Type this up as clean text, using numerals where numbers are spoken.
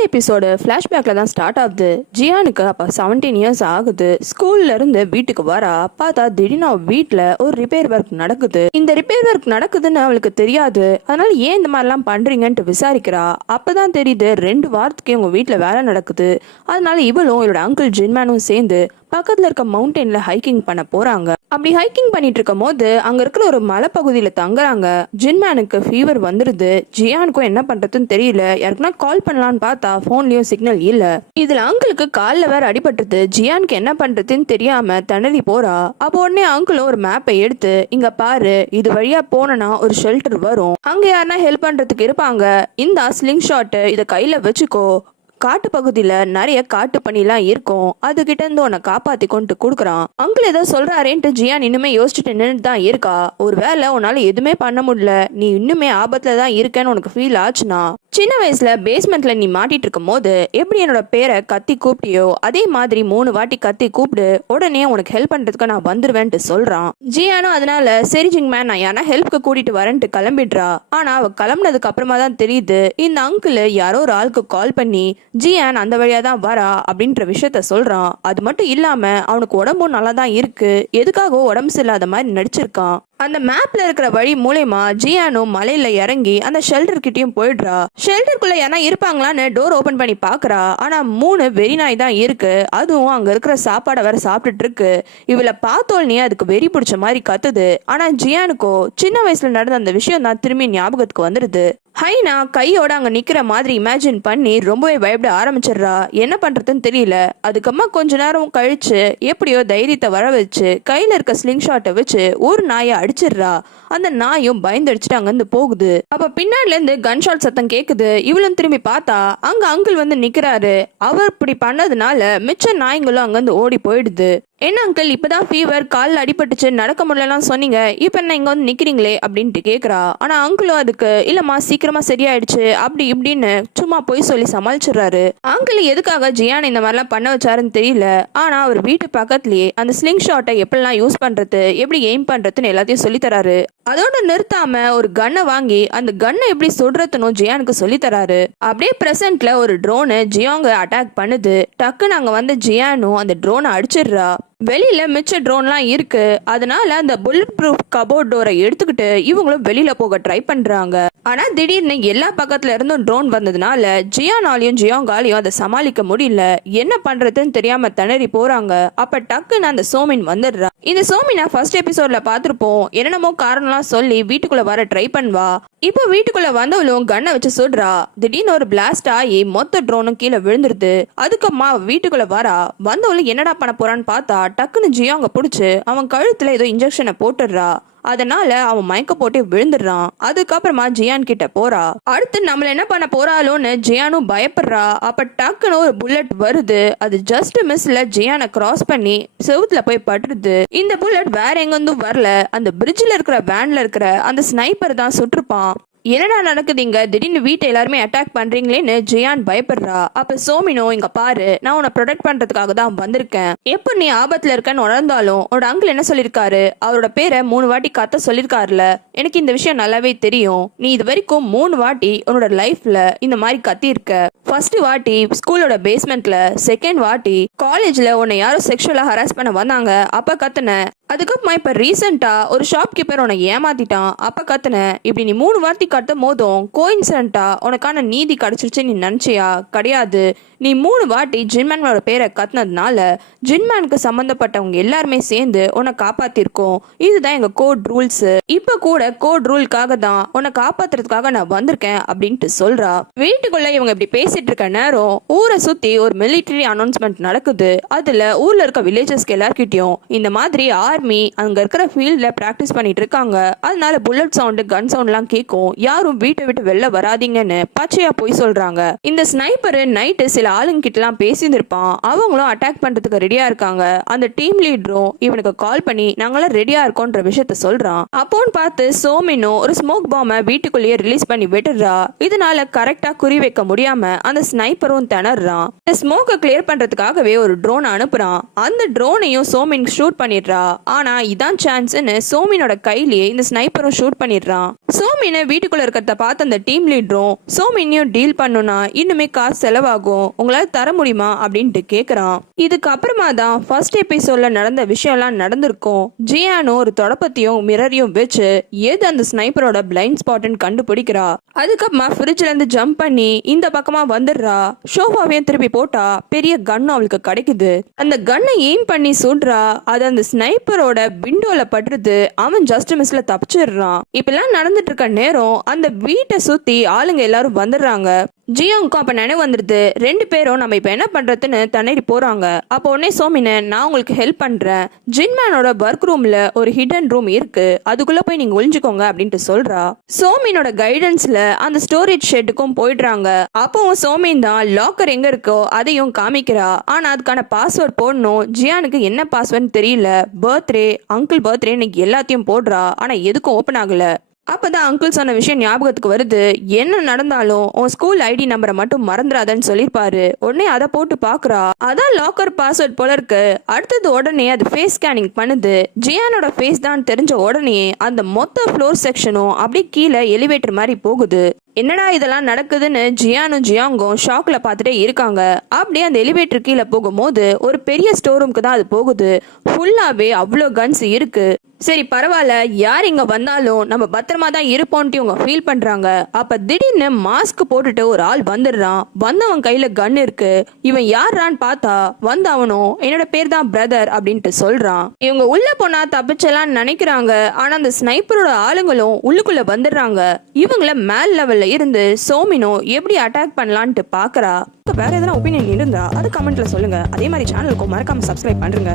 Third episode ஃப்ளாஷ்பேக்கில் தான் start ஆகுது. ஜியானுக்கு அப்போ 17 இயர்ஸ் ஆகுது. ஸ்கூல்ல இருந்து வீட்டுக்கு வரா. பார்த்தா திடீர்னு வீட்டில் ஒரு ரிப்பேர் ஒர்க் நடக்குது. இந்த ரிப்பேர் ஒர்க் நடக்குதுன்னு அவளுக்கு தெரியாது. அதனால ஏன் இந்த மாதிரிலாம் பண்றீங்கன்ட்டு விசாரிக்கிறா. அப்பதான் தெரியுது 2 வாரத்துக்கு உங்க வீட்டில் வேலை நடக்குது. அதனால இவளும் இவளோட அங்கிள் ஜின்மேனும் சேர்ந்து பக்கத்துல இருக்க மவுண்டன்ல ஹைக்கிங் பண்ண போறாங்க. அப்படி ஹைக்கிங் பண்ணிட்டு இருக்கும் போது அங்க இருக்கிற ஒரு மலைப்பகுதியில தங்குறாங்க. ஜின்மேனுக்கு ஃபீவர் வந்துருது. ஜியானுக்கும் என்ன பண்றதுன்னு தெரியல. யாருக்குன்னா கால் பண்ணலான்னு பார்த்தா போன்லயும் சிக்னல் இல்ல. இதுல அங்கிளுக்கு கால்ல வேற அடிபட்டுது. ஜியானுக்கு என்ன பண்றதுன்னு தெரியாம திணறி போறா. அப்போ உடனே அங்கிளும் ஒரு மேப்பை எடுத்து இங்க பாரு, இது வழியா போனா ஒரு ஷெல்டர் வரும், அங்க யாருன்னா ஹெல்ப் பண்றதுக்கு இருப்பாங்க, இந்த ஸ்லிங் ஷாட் இதை கையில வச்சுக்கோ, காட்டு பகுதியில நிறைய காட்டு பனிலாம் இருக்கும், அதுகிட்ட இருந்து உன்னை காப்பாத்தி கொண்டு கொடுக்குறான். அங்கிள் ஏதோ சொல்றாரேன்ட்டு ஜியான் இன்னுமே யோசிச்சுட்டு நின்றுட்டு தான் இருக்கா. ஒரு வேளை உன்னால எதுவுமே பண்ண முடியல, நீ இன்னுமே ஆபத்துல தான் இருக்கேன்னு உனக்கு ஃபீல் ஆச்சுன்னா, சின்ன வயசுல பேஸ்மெண்ட்ல நீ மாட்டிட்டு இருக்கும் போது எப்படி என்னோட பேரை கத்தி கூப்பிட்டியோ அதே மாதிரி 3 வாட்டி கத்தி கூப்பிடு, உடனே உனக்கு ஹெல்ப் பண்றதுக்கு நான் வந்துருவேன்ட்டு சொல்றான். ஜியானும் அதனால சரி ஜிங்மேன், நான் யாரா ஹெல்ப்க்கு கூட்டிட்டு வரேன்ட்டு கிளம்பிடுறா. ஆனா அவ கிளம்புனதுக்கு அப்புறமா தான் தெரியுது இந்த அங்கிள் யாரோ ஒரு ஆளுக்கு கால் பண்ணி ஜியான் அந்த வழியா தான் வரா அப்படின்ற விஷயத்த சொல்றான். அது மட்டும் இல்லாம அவனுக்கு உடம்பும் நல்லா தான் இருக்கு, எதுக்காக உடம்பு சரியில்லாத மாதிரி நடிச்சிருக்கான். அந்த மேப்ல இருக்கிற வழி மூலமா ஜியானும் மலையில இறங்கி அந்த ஷெல்டர் கிட்டயும் போயிடுறா. ஷெல்டருக்குள்ள யாரா இருப்பாங்களான்னு டோர் ஓபன் பண்ணி பாக்குறா. ஆனா 3 வெறி நாய் தான் இருக்கு. அதுவும் அங்க இருக்கிற சாப்பாடை வேற சாப்பிட்டுட்டு இருக்கு. இவளை பார்த்தோல்னே அதுக்கு வெறி பிடிச்ச மாதிரி கத்துது. ஆனா ஜியானுக்கோ சின்ன வயசுல நடந்த அந்த விஷயம் தான் திரும்பி ஞாபகத்துக்கு வந்துடுது. ஹைனா கையோட அங்க நிக்கிற மாதிரி இமேஜின் பண்ணி ரொம்பவே பயப்பட ஆரம்பிச்சிடுறா. என்ன பண்றதுன்னு தெரியல. அதுக்கப்புறமா கொஞ்ச நேரம் கழிச்சு எப்படியோ தைரியத்தை வர வச்சு கையில இருக்க ஸ்லிங் ஷாட்டை வச்சு ஒரு நாயை அடிச்சிடுறா. அந்த நாயும் பயந்தடிச்சுட்டு அங்கிருந்து போகுது. அப்ப பின்னாடில இருந்து கன் ஷாட் சத்தம் கேக்குது. இவளும் திரும்பி பார்த்தா அங்க அங்கிள் வந்து நிக்கிறாரு. அவர் இப்படி பண்ணதுனால மிச்ச நாய்ங்களும் அங்கிருந்து ஓடி போயிடுது. என்ன அங்கிள் இப்பதான் ஃபீவர், காலில் அடிபட்டுச்சு, நடக்க முடியலாம் சொன்னீங்க, இப்ப என்ன இங்க வந்து நிக்கிறீங்களே அப்படின்ட்டு கேக்குறா. ஆனா அங்கிளும் அதுக்கு இல்லம்மா சீக்கிரமா சரியாயிடுச்சு அப்படி இப்படின்னு சும்மா போய் சொல்லி சமாளிச்சிடுறாரு. அங்கிள் எதுக்காக ஜியான் இந்த மாதிரிலாம் பண்ண வச்சாருன்னு தெரியல. ஆனா அவர் வீட்டு பக்கத்துலயே அந்த ஸ்லிங் ஷாட்டை எப்படிலாம் யூஸ் பண்றது, எப்படி எய்ம் பண்றதுன்னு எல்லாத்தையும் சொல்லி தராரு. அதோட நிறுத்தாம ஒரு கன்னை வாங்கி அந்த கன்னை எப்படி சுடுறதுன்னு ஜியானுக்கு சொல்லி தராரு. அப்படியே பிரசன்ட்ல ஒரு ட்ரோனு ஜியாங்க அட்டாக் பண்ணுது. டக்குன்னு அங்க வந்து ஜியானும் அந்த ட்ரோனை அடிச்சிடுறா. வெளியில மிச்ச ட்ரோன்லாம் இருக்கு. அதனால அந்த புல்லட் ப்ரூஃப் கபோர்ட் டோரை எடுத்துக்கிட்டு இவங்களும் வெளியில போக ட்ரை பண்றாங்க. ஆனா திடீர்னு எல்லா பக்கத்துல இருந்தும் ட்ரோன் வந்ததுனால ஜியானாலையும் ஜியாங்காலையும் அதை சமாளிக்க முடியல. என்ன பண்றதுன்னு தெரியாம திணறி போறாங்க. அப்ப டக்குன்னு அந்த சோமின் வந்துடுறா. இந்த சோமினா ஃபர்ஸ்ட் எபிசோட்ல பாத்திருப்போம். என்னென்னமோ காரணம்லாம் சொல்லி வீட்டுக்குள்ள வர ட்ரை பண்ணுவா. இப்போ வீட்டுக்குள்ள வந்தவளும் கண்ணை வச்சு சுடுறா. திடீர்னு ஒரு பிளாஸ்ட் ஆகி மொத்த ட்ரோனும் கீழே விழுந்துருது. அதுக்கம்மா வீட்டுக்குள்ள வரா. வந்தவளும் என்னடா பண்ண போறான்னு பார்த்தா டக்குன்னு ஜியாங்க பிடிச்சு அவன் கழுத்துல ஏதோ இன்ஜெக்ஷனை போட்டுடுறா. அதனால அவன் மயக்க போட்டு விழுந்துடுறான். அதுக்கப்புறமா ஜியான் கிட்ட போறா. அடுத்து நம்மள என்ன பண்ண போறாளோன்னு ஜியானும் பயப்படுறா. அப்ப டக்குன்னு ஒரு புல்லட் வருது. அது ஜஸ்ட் மிஸ்ல ஜியானை கிராஸ் பண்ணி செவுத்துல போய் பட்டுருது. இந்த புல்லட் வேற எங்கிருந்தும் வரல. அந்த பிரிட்ஜ்ல இருக்கிற வேன்ல இருக்கிற அந்த ஸ்னைப்பர் தான் சுட்டிருப்பான். என்னடா நடக்குதுங்க, திடீர்னு வீட்டை எல்லாருமே அட்டாக் பண்றீங்களேன்னு ஜியான் பயப்படுறா. அப்ப சோமினோ இங்க பாரு, நான் உன்னை ப்ரொடெக்ட் பண்றதுக்காக தான் வந்திருக்கேன். எப்ப நீ ஆபத்துல இருக்கன்னு உணர்ந்தாலும் உன்னோட அங்கிள் என்ன சொல்லிருக்காரு, அவரோட பேரை 3 வாட்டி கத்த சொல்லிருக்காருல, எனக்கு இந்த விஷயம் நல்லாவே தெரியும். நீ இது வரைக்கும் 3 வாட்டி உன்னோட லைஃப்ல இந்த மாதிரி கத்தி இருக்க. ஃபர்ஸ்ட் வாட்டி ஸ்கூலோட பேஸ்மெண்ட்ல, செகண்ட் வாட்டி காலேஜ்ல உன்னை யாரும் செக்ஷுவலா ஹராஸ் பண்ண வந்தாங்க அப்ப கத்துன. அதுக்கப்புறமா இப்ப ரீசெண்டா ஒரு ஷாப் கீப்பர் உன்னை ஏமாத்திட்டான் அப்ப கத்துன. இப்படி நீ 3 வாட்டி கட்டும் போதும் கோயின்சிடென்ட்டா உனக்கான நீதி கிடைச்சிருச்சு நீ நினைச்சியா? கிடையாது. நீ 3 வாட்டி ஜின்மேனோட பேரை கத்துனதுனால ஜின்மேனுக்கு சம்பந்தப்பட்டவங்க எல்லாருமே சேர்ந்து உன்னை காப்பாத்திருக்கோம். இதுதான் எங்க கோட் ரூல்ஸ். இப்ப கூட கோட் ரூலுக்காக தான் உன்னை காப்பாத்துறதுக்காக நான் வந்திருக்கேன் அப்படின்ட்டு சொல்றா. வீட்டுக்குள்ள இவங்க இப்படி பேசிட்டு இருக்க நேரம் ஊரை சுத்தி ஒரு மிலிட்டரி அனௌன்ஸ்மெண்ட் நடக்குது. அதுல ஊர்ல இருக்க வில்லேஜஸ்க்கு எல்லார்கிட்டயும் இந்த மாதிரி ஆர்மி அங்க இருக்கிற ஃபீல்ட்ல பிராக்டிஸ் பண்ணிட்டு இருக்காங்க, அதனால புல்லட் சவுண்ட் கன் சவுண்ட் எல்லாம் கேட்கும், யாரும் வீட்டை விட்டு வெளில வராதீங்கன்னு பச்சையா போய் சொல்றாங்க. இந்த ஸ்னைப்பர் நைட்டு சில ஆளுங்க கிட்ட எல்லாம் பேசியிருப்பான். அவங்களும் அட்டாக் பண்றதுக்கு ரெடியா இருக்காங்க. அந்த டீம் லீடரும் இவனுக்கு கால் பண்ணி நாங்களாம் ரெடியா இருக்கோன்ற விஷயத்த சொல்றான். அப்போன்னு பார்த்து சோமினோ ஒரு ஸ்மோக் பாம்பை வீட்டுக்குள்ளேயே ரிலீஸ் பண்ணி விட்டுறா. இதனால கரெக்டா குறி வைக்க முடியாம அந்த ஸ்னைப்பரும் திணறான். இந்த ஸ்மோக்கை கிளியர் பண்றதுக்காகவே ஒரு ட்ரோன் அனுப்புறான். அந்த ட்ரோனையும் சோமின் ஷூட் பண்ணிடுறா. ஆனா இதான் சான்ஸ்னு சோமினோட கையிலேயே இந்த ஸ்னைப்பரும் ஷூட் பண்ணிடுறான். சோமினை வீட்டுக்குள்ள இருக்கிறத பார்த்து அந்த டீம் லீடரும் சோமினையும் டீல் பண்ணுனா இன்னுமே காசு செலவாகும், உங்களால தர முடியுமா அப்படின்ட்டு கேக்குறான். இதுக்கப்புறமா தான் ஃபர்ஸ்ட் எபிசோட்ல நடந்த விஷயம்லாம் நடந்திருக்கும். ஜியானோ ஒரு தொடப்பத்தையும் மிரரையும் வச்சு எது அந்த ஸ்னைப்பரோட பிளைண்ட் ஸ்பாட்னு கண்டுபிடிக்கிறா. அதுக்கப்புறமா ஃப்ரிட்ஜ்ல இருந்து ஜம்ப் பண்ணி இந்த பக்கமா வந்துடுறா. ஷோஃபாவையும் திருப்பி போட்டா பெரிய கன் அவளுக்கு கிடைக்குது. அந்த கன்னை எய்ம் பண்ணி சுடுறா. அது அந்த ஸ்னைப்பரோட விண்டோல பட்டுருது. அவன் ஜஸ்ட் மிஸ்ல தப்பிச்சிடுறான். இப்பெல்லாம் நடந்துட்டு இருக்க நேரம் அந்த வீட்டை சுத்தி ஆளுங்க எல்லாரும் வந்துடுறாங்க. ஜியோங்க்கும் அப்ப நினைவு வந்துருது. ரெண்டு பேரும் நம்ம இப்ப என்ன பண்றதுன்னு தண்ணீர் போறாங்க. அப்போ உடனே சோமினை, நான் உங்களுக்கு ஹெல்ப் பண்றேன், ஜின்மேனோட ஒர்க் ரூம்ல ஒரு ஹிடன் ரூம் இருக்கு, அதுக்குள்ள போய் நீங்க ஒளிஞ்சுக்கோங்க அப்படின்ட்டு சொல்றா. சோமினோட கைடன்ஸ்ல அந்த ஸ்டோரேஜ் ஷெட்டுக்கும் போயிடுறாங்க. அப்பவும் சோமின் தான் லாக்கர் எங்க இருக்கோ அதையும் காமிக்கிறா. ஆனா அதுக்கான பாஸ்வேர்ட் போடணும். ஜியானுக்கு என்ன பாஸ்வேர்ட்னு தெரியல. பர்த்டே, அங்கிள் பர்த்டே இன்னைக்கு எல்லாத்தையும் போடுறா. ஆனா எதுக்கும் ஓபன் ஆகல. அப்பதான் அங்கிள் சொன்ன விஷயம் ஞாபகத்துக்கு வருது. என்ன நடந்தாலும் உன் ஸ்கூல் ஐடி நம்பரை மட்டும் மறந்துடாதன்னு சொல்லிருப்பாரு. உடனே அதை போட்டு பாக்குறா. அதான் லாக்கர் பாஸ்வேர்ட் போல இருக்கு. அடுத்தது உடனே அது ஃபேஸ் ஸ்கேனிங் பண்ணுது. ஜியானோட ஃபேஸ் தான் தெரிஞ்ச உடனே அந்த மொத்த ஃப்ளோர் செக்ஷனும் அப்படியே கீழே எலிவேட்டர் மாதிரி போகுது. என்னடா இதெல்லாம் நடக்குதுன்னு ஜியானும் ஜியாங்கும் ஷாக்ல பார்த்துட்டே இருக்காங்க. அப்படியே அந்த எலிவேட்டர் கீழே போகும்போது ஒரு பெரிய ஸ்டோர் ரூமுக்கு தான் அது போகுது. ஃபுல்லாவே அவ்வளோ கன்ஸ் இருக்கு. சரி பரவாயில்ல, யார் இங்க வந்தாலும் நம்ம பத்திரமா தான் இருப்போம்ட்டு இவங்க ஃபீல் பண்றாங்க. அப்ப திடீர்னு மாஸ்க் போட்டுட்டு ஒரு ஆள் வந்துடுறான். வந்தவன் கையில கன் இருக்கு. இவன் யாரான்னு பார்த்தா வந்தவனும் என்னோட பேர் தான் பிரதர் அப்படின்ட்டு சொல்றான். இவங்க உள்ள போனா தப்பிச்சலான்னு நினைக்கிறாங்க. ஆனா அந்த ஸ்னைப்பரோட ஆளுங்களும் உள்ளுக்குள்ள வந்துடுறாங்க. இவங்கள மேல் லெவல்ல இருந்து சோமினோ எப்படி அட்டாக் பண்ணலான்ட்டு பாக்குறா. வேற எதனா ஒப்பீனியன் இருந்தா அது கமெண்ட்ல சொல்லுங்க. அதே மாதிரி சேனலுக்கும் மறக்காம சப்ஸ்கிரைப் பண்ணுங்க.